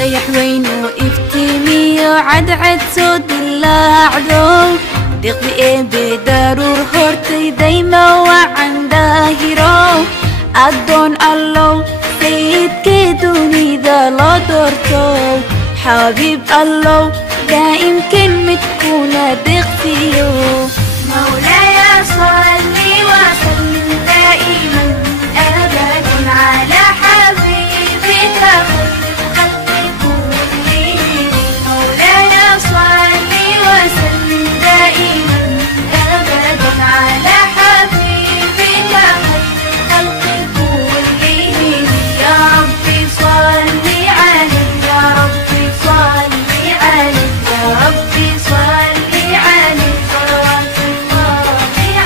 dayax weyn oo iftiimiyo cadcad soo dilaacdo deeqdi eebe daruur hortay dayma wacan daahiro addoon allow sayidkii dunida loo doorto xabiib allow daa'imkan midkuna deeqsiyo مولاي صل وسلم دائما أبدا على حبيبك خير الخلق كلهم مولاي صل وسلم دائما أبدا على حبيبك خير الخلق كلهم يا ربي صل عليه يا ربي صل عليه يا ربي صل عليه صلوات الله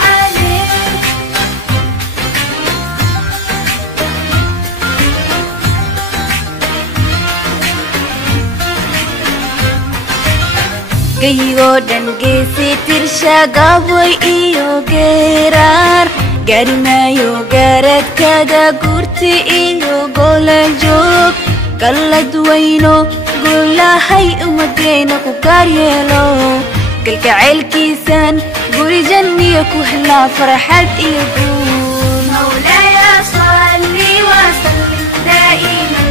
عليه gayigoo dhan geesi tirsha gaboy iyo geeraar gaari maayo gaaradkada gurti iyo golol joog gallad weyno gulahay umadeena ku gaar yeelo galgacaylkiisan guri janniya ku helaa farxad iyo guul مولاي صل وسلم دائما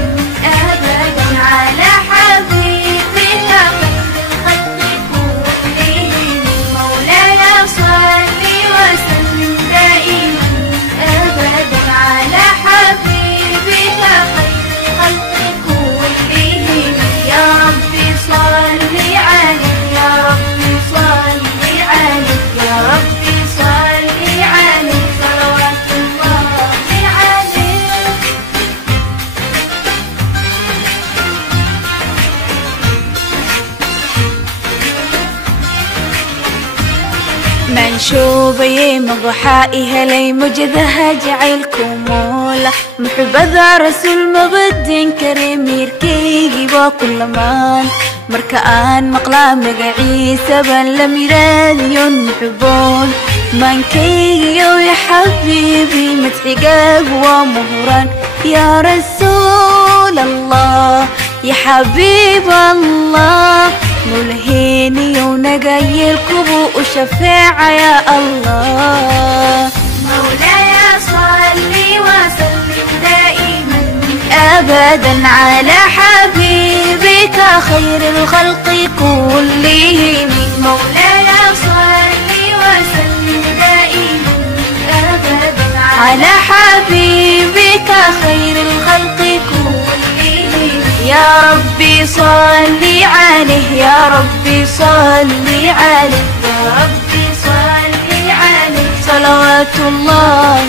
أبدا على حبيبك خير الخلق كلهم مولاي صل وسلم دائما أبدا على حبيبك خير الخلق كلهم يا ربي صل عليه يا ربي صل عليه يا ربي صل عليه صلوات الله عليه منشوبي مقحائي هلي مجدها جعلكم مولا محبذا رسول مبدين كريم يركيجي وكل مان مركان مقلام مقعيسة بل لم يراديون محبون من كيجيو يا حبيبي متحقاق ومهران يا رسول الله يا حبيب الله ملهيني ونقاي الكبو وشفاعة يا الله مولاي صل وسلم دائما أبدا على حبيبك خير الخلق كلهم مولاي صل وسلم دائما أبدا على حبيبك خير الخلق كلهم يا ربي صل عليه يا ربي صل عليه يا ربي صل عليه صلوات الله